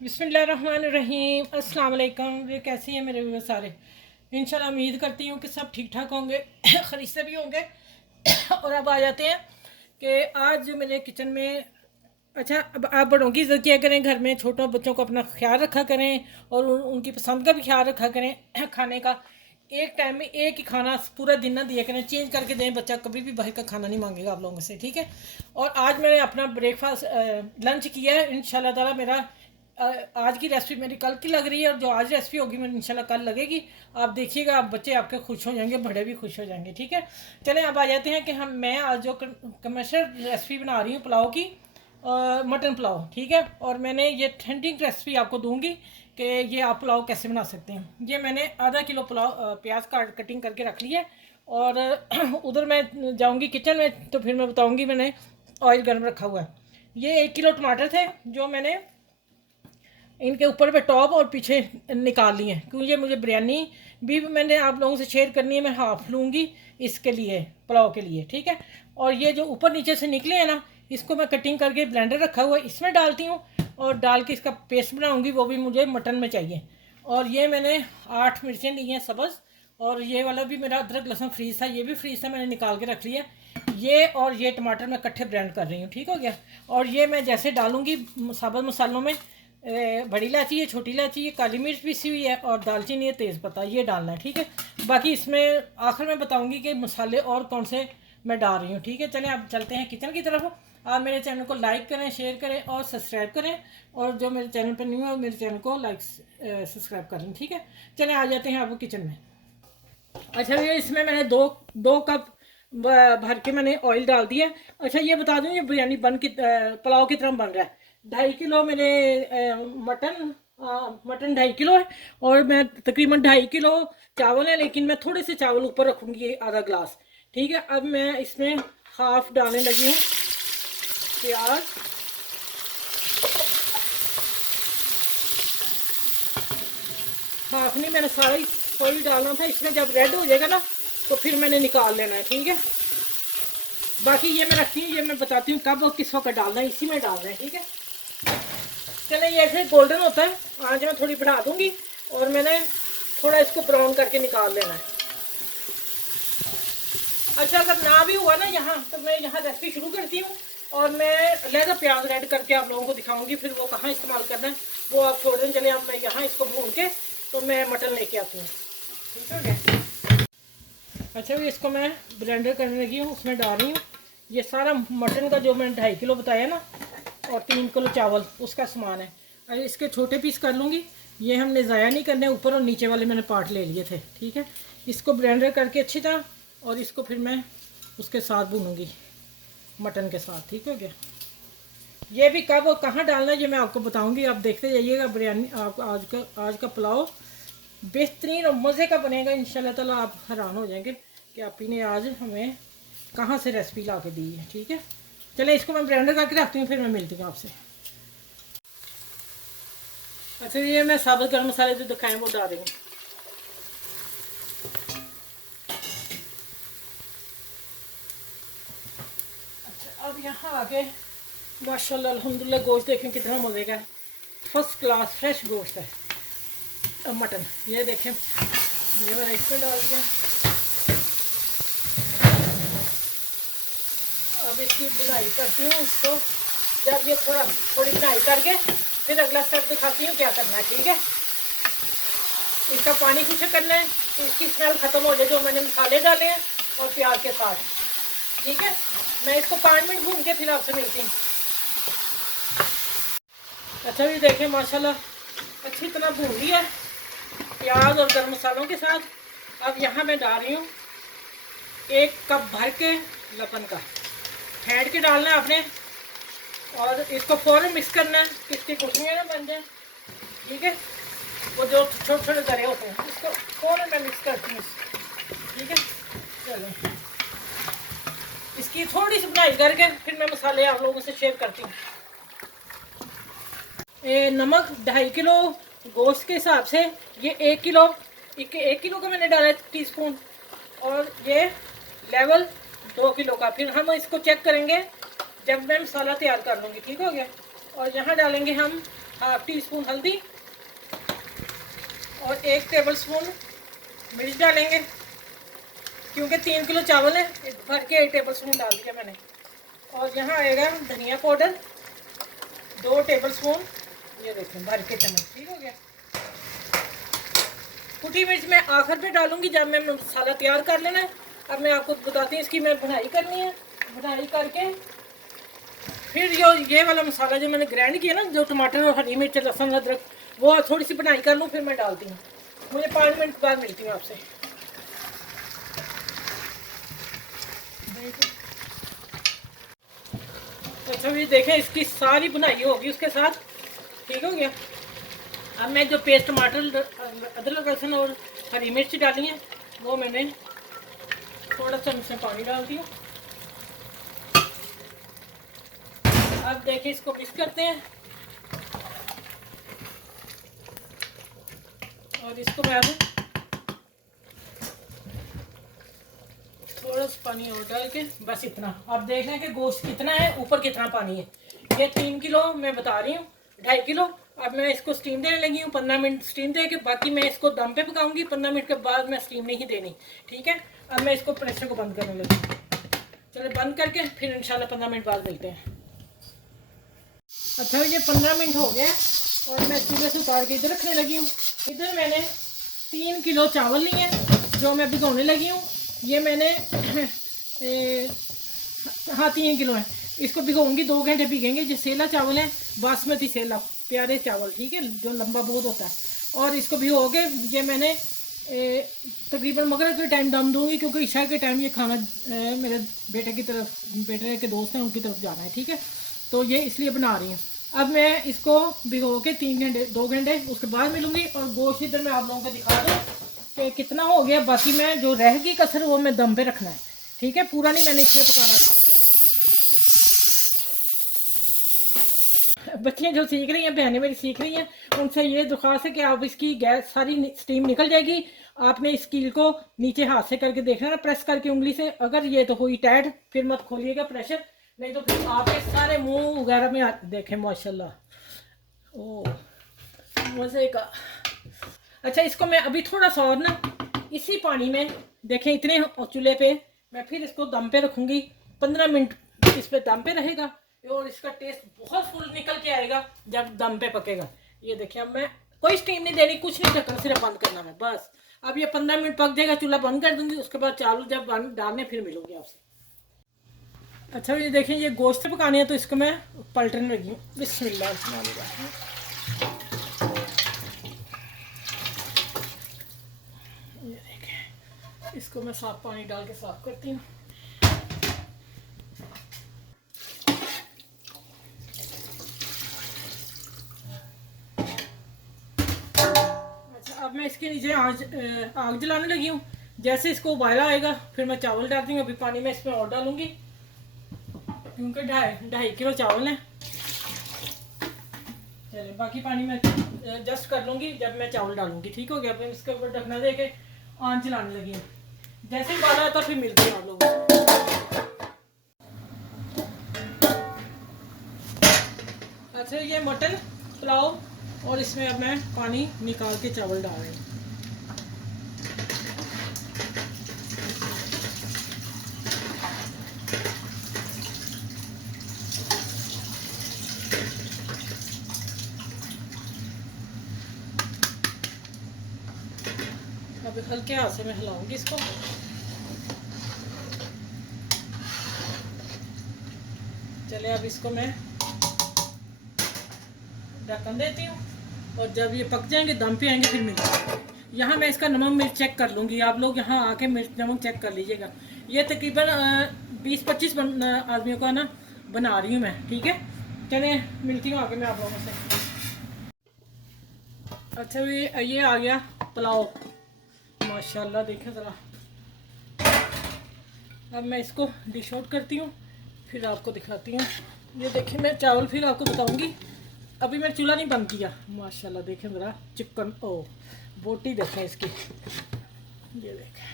बिस्मिल्लाहिर्रहमानिर्रहीम। अस्सलाम वालेकुम। ये कैसी हैं मेरे व्यूअर्स सारे? इंशाल्लाह उम्मीद करती हूँ कि सब ठीक ठाक होंगे, खरीद से भी होंगे। और अब आ जाते हैं कि आज जो मेरे किचन में, अच्छा, अब आप बड़ों की इज़्ज़त किया करें, घर में छोटों बच्चों को अपना ख्याल रखा करें और उनकी पसंद का भी ख्याल रखा करें। खाने का एक टाइम में एक ही खाना पूरा दिन ना दिया करें, चेंज करके दें। बच्चा कभी भी बाहर का खाना नहीं मांगेगा आप लोगों से, ठीक है। और आज मैंने अपना ब्रेकफास्ट लंच किया है इंशाल्लाह ताला। मेरा आज की रेसिपी मेरी कल की लग रही है और जो आज रेसिपी होगी मेरी इंशाल्लाह कल लगेगी। आप देखिएगा, आप बच्चे आपके खुश हो जाएंगे, बड़े भी खुश हो जाएंगे, ठीक है। चलें अब आ जाते हैं कि मैं आज जो कमर्शियल रेसिपी बना रही हूँ पुलाव की, मटन पुलाव, ठीक है। और मैंने ये ठंडिंग रेसिपी आपको दूंगी कि ये आप पुलाव कैसे बना सकते हैं। ये मैंने आधा किलो पुलाव प्याज कटिंग करके रख लिया है। और उधर मैं जाऊंगी किचन में तो फिर मैं बताऊंगी। मैंने ऑयल गर्म रखा हुआ है। ये 1 किलो टमाटर थे जो मैंने इनके ऊपर पे टॉप और पीछे निकाल लिए हैं, क्योंकि ये मुझे बिरयानी भी मैंने आप लोगों से शेयर करनी है। मैं हाफ लूँगी इसके लिए, पुलाव के लिए, ठीक है। और ये जो ऊपर नीचे से निकले हैं ना, इसको मैं कटिंग करके ब्लेंडर रखा हुआ है, इसमें डालती हूँ और डाल के इसका पेस्ट बनाऊँगी। वो भी मुझे मटन में चाहिए। और ये मैंने 8 मिर्चें ली हैं सब्ज़। और ये वाला भी मेरा अदरक लहसुन फ्रीज था, ये भी फ्रीज था, मैंने निकाल के रख लिया। ये और ये टमाटर मैं इकट्ठे ब्लेंड कर रही हूँ, ठीक हो गया। और ये मैं जैसे डालूँगी साबुत मसालों में, बड़ी इलायची है, छोटी इलायची है, काली मिर्च पीसी हुई है और दालचीनी है, तेज़पत्ता, ये डालना है, ठीक है। बाकी इसमें आखिर में बताऊंगी कि मसाले और कौन से मैं डाल रही हूँ, ठीक है। चलें अब चलते हैं किचन की तरफ। आप मेरे चैनल को लाइक करें, शेयर करें और सब्सक्राइब करें। और जो मेरे चैनल पर न्यू है मेरे चैनल को लाइक सब्सक्राइब करें, ठीक है। चलें आ जाते हैं आपको किचन में। अच्छा, ये इसमें मैंने दो कप भर के मैंने ऑयल डाल दिया। अच्छा, ये बता दूं ये बिरयानी पुलाव की तरह बन रहा है। 2.5 किलो मेरे मटन 2.5 किलो है। और मैं तकरीबन 2.5 किलो चावल है, लेकिन मैं थोड़े से चावल ऊपर रखूँगी, आधा ग्लास, ठीक है। अब मैं इसमें हाफ डालने लगी हूँ प्याज। हाफ नहीं, मैंने सारा ही फुल डालना था। इसमें जब रेड हो जाएगा ना तो फिर मैंने निकाल लेना है, ठीक है। बाकी ये मैं रखती हूँ, ये मैं बताती हूँ कब और किस वक्त डालना है, इसी में डालना है, ठीक है। चले, ये ऐसे गोल्डन होता है, आज मैं थोड़ी बढ़ा दूंगी और मैंने थोड़ा इसको ब्राउन करके निकाल लेना है। अच्छा, अगर ना भी हुआ ना यहाँ, तो मैं यहाँ रेसिपी शुरू करती हूँ और मैं अलहदा प्याज रेड करके आप लोगों को दिखाऊंगी। फिर वो कहाँ इस्तेमाल करना है वो आप छोड़ दें। चले, अब मैं यहाँ इसको भून के तो मैं मटन लेके आती हूँ, ठीक है क्या। अच्छा, भी इसको मैं ब्लेंडर करने लगी हूँ, उसमें डाल रही हूँ ये सारा मटन का जो मैंने 2.5 किलो बताया ना, और 3 किलो चावल उसका सामान है। और इसके छोटे पीस कर लूँगी, ये हमने ज़ाया नहीं करने, ऊपर और नीचे वाले मैंने पार्ट ले लिए थे, ठीक है। इसको ब्लेंडर करके अच्छी तरह, और इसको फिर मैं उसके साथ भूनूँगी, मटन के साथ, ठीक हो गया। ये भी कब और कहाँ डालना है ये मैं आपको बताऊँगी, आप देखते जाइएगा। बिरयानी आप आज का पुलाव बेहतरीन और मज़े का बनेगा इंशाल्लाह ताला। आप हैरान हो जाएंगे कि आप ही ने आज हमें कहाँ से रेसिपी ला के दी है, ठीक है। चले, इसको मैं ब्लेंडर करके रखती हूँ, फिर मैं मिलती हूँ आपसे। अच्छा, ये मैं साबुत गर्म मसाले जो दिखाए वो डाल देंगे। अच्छा, अब यहाँ आके माशाल्लाह अल्हम्दुलिल्लाह गोश्त देखें कितना मज़े का है, फर्स्ट क्लास फ्रेश गोश्त है। अब मटन ये देखें, ये मैंने इसमें डाल दिया। अब इसकी बुनाई करती हूँ इसको। जब ये थोड़ी बुनाई करके फिर अगला स्टेप दिखाती हूँ क्या करना है, ठीक है। इसका पानी कुछ करना है तो इसकी स्मेल ख़त्म हो जाए जो मैंने मसाले डाले हैं और प्याज के साथ, ठीक है। मैं इसको 5 मिनट भून के फिर आपसे मिलती हूँ। अच्छा, भी देखें माशाल्लाह अच्छी तरह भून लिया प्याज और गर्म मसालों के साथ। अब यहाँ मैं डाल रही हूँ 1 कप भर के लपन का, फेंट के डालना है आपने। और इसको फ़ौरन मिक्स करना है कि इसकी खुशबुएं ना बन जाए, ठीक है। वो जो छोटे छोटे दरे होते हैं इसको फ़ौरन मैं मिक्स करती हूँ, ठीक है। चलो, इसकी थोड़ी सी बुनाई करके फिर मैं मसाले आप लोगों से शेयर करती हूँ। नमक 2.5 किलो गोश्त के हिसाब से ये 1 किलो, 1 किलो का मैंने डाला टीस्पून। और ये लेवल 2 किलो का। फिर हम इसको चेक करेंगे जब मैं मसाला तैयार कर लूँगी, ठीक हो गया। और यहाँ डालेंगे हम हाफ टी स्पून हल्दी और 1 टेबल स्पून मिर्च डालेंगे, क्योंकि 3 किलो चावल है, भर के 1 टेबल स्पून डाल दिया मैंने। और यहाँ आएगा धनिया पाउडर 2 टेबल स्पून, ये देखें भर के चम्मच, ठीक हो गया। कुटी मिर्च मैं आखिर पे डालूंगी जब मैं मसाला तैयार कर लेना है। अब मैं आपको बताती हूँ इसकी मैं भुनाई करनी है। भुनाई करके फिर ये वाला मसाला जो मैंने ग्राइंड किया ना, जो टमाटर और हरी मिर्च लहसुन अदरक, वो थोड़ी सी भुनाई कर लूँ फिर मैं डालती हूँ। मुझे 5 मिनट बाद मिलती हूँ आपसे। अच्छा भी देखें इसकी सारी भुनाई होगी उसके साथ, ठीक हो गया। अब मैं जो पेस्ट टमाटर अदरक लहसुन और हरी मिर्च डाली है वो मैंने थोड़ा सा इसमें पानी डाल दिया। अब देखिए इसको मिक्स करते हैं और इसको मैं अब थोड़ा सा पानी और डाल के बस इतना। अब देखना है कि गोश्त कितना है, ऊपर कितना पानी है। ये 3 किलो मैं बता रही हूँ, 2.5 किलो। अब मैं इसको स्टीम देने लगी हूँ, 15 मिनट स्टीम दे के बाकी मैं इसको दम पे पकाऊंगी। 15 मिनट के बाद मैं स्टीम नहीं देनी, ठीक है। अब मैं इसको प्रेशर को बंद करने लगी। चलो बंद करके फिर इंशाल्लाह 15 मिनट बाद मिलते हैं। अच्छा ये 15 मिनट हो गया और मैं चूल्हे से उतार के इधर रखने लगी हूँ। इधर मैंने 3 किलो चावल लिए हैं जो मैं भिगोने लगी हूँ। ये मैंने हाँ 3 किलो है। इसको भिगोऊंगी, 2 घंटे भिगेंगे। जो सेला चावल है, बासमती सेला, प्यारे चावल, ठीक है, जो लंबा बहुत होता है। और इसको भिगो के ये मैंने तकरीबन मगरिब के टाइम दम दूंगी, क्योंकि इशा के टाइम ये खाना मेरे बेटे की तरफ, बेटे के दोस्त हैं उनकी तरफ जाना है, ठीक है। तो ये इसलिए बना रही हूँ। अब मैं इसको भिगो के 3 घंटे 2 घंटे उसके बाद मिलूंगी। और गोश्त इधर मैं आप लोगों को दिखा दूँ कि कितना हो गया। बाकी मैं जो रह गई कसर वो मैं दम पे रखना है, ठीक है, पूरा नहीं मैंने इसमें पकाना था। बच्चियाँ जो सीख रही हैं, बहनें मेरी सीख रही हैं, उनसे ये दरख्वास्त है कि आप इसकी गैस सारी स्टीम निकल जाएगी। आपने इस कील को नीचे हाथ से करके देखना है, प्रेस करके उंगली से। अगर ये तो हुई टाइट फिर मत खोलिएगा प्रेशर, नहीं तो फिर आपके सारे मुंह वगैरह में देखें माशाल्लाह, ओ मज़े का। अच्छा इसको मैं अभी थोड़ा सा और ना इसी पानी में देखें, इतने चूल्हे पे मैं फिर इसको दम पे रखूँगी। 15 मिनट इस पे दम पे रहेगा और इसका टेस्ट बहुत फुल निकल के आएगा जब दम पे पकेगा। ये देखिए अब मैं कोई स्टीम नहीं देनी, कुछ नहीं, ढक्कन सिर्फ बंद करना है बस। अब ये 15 मिनट पक जाएगा, चूल्हा बंद कर दूंगी। उसके बाद चावल जब डालने फिर मिलूंगी आपसे। अच्छा ये देखें ये गोश्त पकाने हैं तो इसको मैं पलटने लगी हूँ। बिस्मिल्लाह, ये देखें इसको मैं साफ पानी डाल के साफ करती हूँ। अच्छा अब मैं इसके नीचे आग जलाने लगी हूँ। जैसे इसको उबाला आएगा फिर मैं चावल डालती हूँ। अभी पानी मैं इसमें और डालूंगी क्योंकि 2.5 किलो चावल है। चलिए बाकी पानी मैं एडजस्ट कर लूँगी जब मैं चावल डालूंगी, ठीक हो गया। फिर इसके ऊपर ढकना दे के आंच चलाने लगी हूँ। जैसे ही उबाला आता फिर मिलते हैं आप लोगों से। अच्छा ये मटन पुलाव, और इसमें अब मैं पानी निकाल के चावल डाल रही हूँ। अब हल्के हाथ से मैं हिलाऊंगी इसको। चले अब इसको मैं ढक्कन देती हूँ और जब ये पक जाएंगे दम पे आएंगे फिर मिलेंगे। यहाँ मैं इसका नमक मिर्च चेक कर लूँगी, आप लोग यहाँ आके मिर्च नमक चेक कर लीजिएगा। ये तकरीबन 20-25 आदमियों का ना बना रही हूँ मैं, ठीक है। चले मिलती हूँ आगे मैं आप लोगों से। अच्छा ये आ गया पुलाव, माशाल्लाह देखें ज़रा। अब मैं इसको डिश आउट करती हूँ फिर आपको दिखाती हूँ। ये देखिए मैं चावल फिर आपको बताऊँगी। अभी मैंने चूल्हा नहीं बंद किया। माशाल्लाह देखें ज़रा चिकन, ओ बोटी देखें इसकी, ये देखें।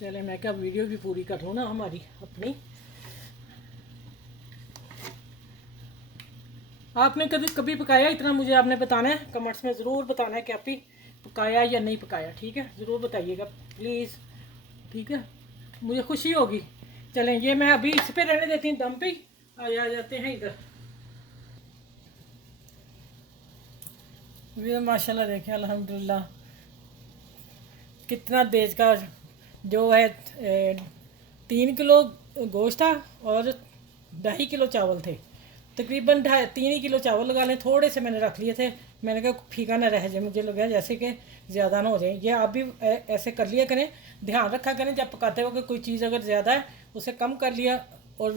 चले मैं क्या वीडियो भी पूरी कर लूँ ना हमारी अपनी। आपने कभी कभी पकाया इतना, मुझे आपने बताना है, कमेंट्स में ज़रूर बताना है कि आप ही पकाया या नहीं पकाया। ठीक है, ज़रूर बताइएगा प्लीज़। ठीक है, मुझे खुशी होगी। चलें, ये मैं अभी इस पे रहने देती हूँ दम पे ही। आ जाते हैं इधर। ये माशाल्लाह देखें, अल्हम्दुलिल्लाह कितना देज का जो है 3 किलो गोश्त था और 2.5 किलो चावल थे। तकरीबन 3 ही किलो चावल लगा लें, थोड़े से मैंने रख लिए थे। मैंने कहा फीका ना रह जाए, मुझे लगा जैसे कि ज़्यादा ना हो जाए। ये आप भी ऐसे कर लिया करें, ध्यान रखा करें जब पकाते हो कि कोई चीज़ अगर ज़्यादा है उसे कम कर लिया, और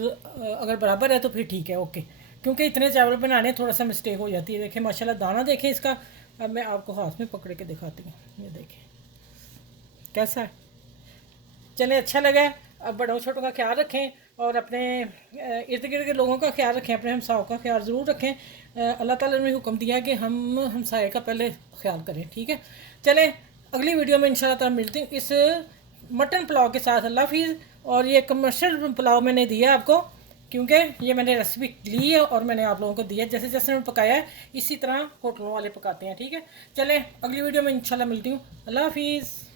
अगर बराबर है तो फिर ठीक है, ओके। क्योंकि इतने चावल बनाने थोड़ा सा मिस्टेक हो जाती है। देखें माशाल्लाह दाना देखें इसका। अब मैं आपको हाथ में पकड़ के दिखाती हूँ, ये देखें कैसा है। चलें, अच्छा लगा है। अब बड़ों छोटों का ख्याल रखें और अपने इर्द गिर्द के लोगों का ख्याल रखें, अपने हमसायों का ख्याल ज़रूर रखें। अल्लाह ताला ने हुक्म दिया है कि हम हमसाये का पहले ख्याल करें। ठीक है, चलें अगली वीडियो में इंशाल्लाह ताला मिलती हूँ इस मटन पुलाव के साथ। अल्लाह हाफिज़। और ये कमर्शियल पुलाव मैंने दिया आपको, क्योंकि ये मैंने रेसिपी ली है और मैंने आप लोगों को दिया, जैसे जैसे मैंने पकाया है इसी तरह होटलों वाले पकाते हैं। ठीक है, चलें अगली वीडियो में इंशाल्लाह मिलती हूँ। अल्लाह हाफिज़।